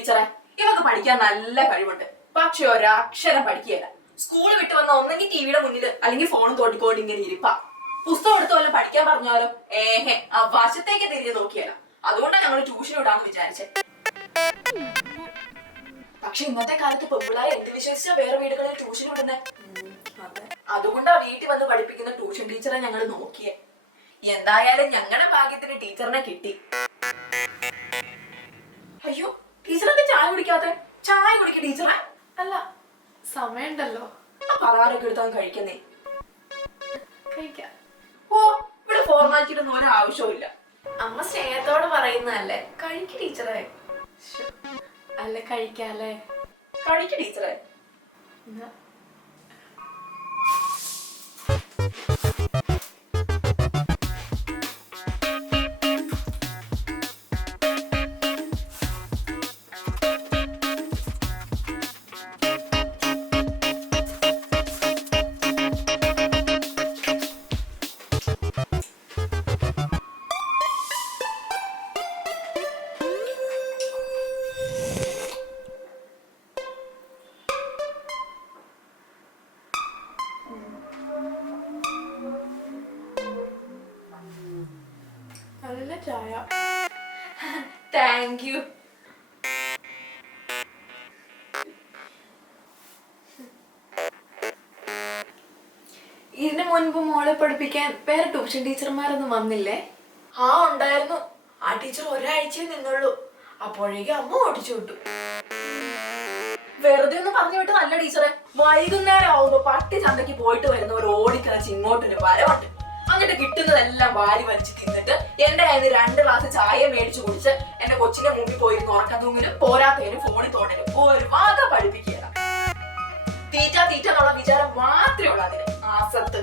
ടീച്ചറെ, ഇവക്ക് പഠിക്കാൻ നല്ല കഴിവുണ്ട്, പക്ഷെ ഒരക്ഷരം പഠിക്കുകയില്ല. സ്കൂള് വിട്ട് വന്ന ഒന്നെങ്കിൽ ടിവിയുടെ മുന്നിൽ അല്ലെങ്കിൽ ഫോണും തോണ്ടിക്കൊണ്ട് ഇങ്ങനെ ഇരിപ്പാ. പുസ്തകം എടുത്ത് വല്ല പഠിക്കാൻ പറഞ്ഞാലോ ആ വശത്തേക്ക് തിരിഞ്ഞു നോക്കിയല്ല. അതുകൊണ്ടാണ് ഞങ്ങൾ ട്യൂഷൻ വിടാന്ന് വിചാരിച്ചേ. പക്ഷെ ഇന്നത്തെ കാലത്ത് പെൺപിള്ളേരെ എന്ത് വിശ്വസിച്ചാ വേറെ വീടുകളിൽ ട്യൂഷൻ വിടുന്നേ? അതുകൊണ്ടാ വീട്ടിൽ വന്ന് പഠിപ്പിക്കുന്ന ട്യൂഷൻ ടീച്ചറെ ഞങ്ങൾ നോക്കിയേ. എന്തായാലും ഞങ്ങളുടെ ഭാഗ്യത്തിന് ടീച്ചറിനെ കിട്ടി. അയ്യോ, ടീച്ചറൊക്കെ ചായ കുടിക്കാതെ? ചായ കുടിക്ക ടീച്ചറെ. അല്ല, സമയണ്ടല്ലോ. പലഹാരൊക്കെ എടുത്താൽ കഴിക്കുന്നേ. കഴിക്കാം. ഓ, ഇവിടെ ഫോർമാലിറ്റിയുടെ ഒന്നും ഒരാവശ്യവും ഇല്ല. അമ്മ സ്നേഹത്തോട് പറയുന്നതല്ലേ, കഴിക്ക് ടീച്ചറെ. അല്ല, കഴിക്കാല്ലേ? കഴിക്ക ടീച്ചറെ. നല്ല ചായ. Thank you. ഇതിനു മുൻപ് മോളെ പഠിപ്പിക്കാൻ വേറെ ട്യൂഷൻ ടീച്ചർമാരൊന്നും വന്നില്ലേ? ആ, ഉണ്ടായിരുന്നു. ആ ടീച്ചർ ഒരാഴ്ചയെ നിന്നുള്ളൂ. അപ്പോഴേക്കും അമ്മ ഓടിച്ചു വിട്ടു. വെറുതെ ഒന്ന് പറഞ്ഞു വിട്ട് നല്ല ടീച്ചറെ. വൈകുന്നേരം ആവുമ്പോ പട്ടി ചന്തയ്ക്ക് പോയിട്ട് വരുന്നവർ ഓടിക്കളിച്ച് ഇങ്ങോട്ടൊരു വരവുണ്ട്. എന്നിട്ട് കിട്ടുന്നതെല്ലാം വാരി വലിച്ച് തിന്നിട്ട് എന്റെ കയ്യിൽ നിന്ന് 2 ഗ്ലാസ് ചായ മേടിച്ചു കുടിച്ച് എന്റെ കൊച്ചിന്റെ മുമ്പിൽ പോയി ഉറക്കം തൂങ്ങിനും പോരാത്തതിനും ഫോണിൽ തോണ്ടലും ഒരു വക പഠിപ്പിക്കുക. തീറ്റ തീറ്റ എന്നുള്ള വിചാരം മാത്രമേ ഉള്ളൂ അതിന്. ആസത്ത്.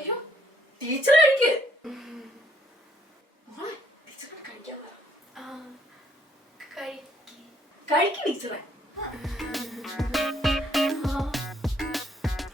അയ്യോ, ടീച്ചർ കഴിക്ക്. ടീച്ചർ കഴിക്കാൻ കഴിക്ക്. കഴിക്ക് ടീച്ചറെ.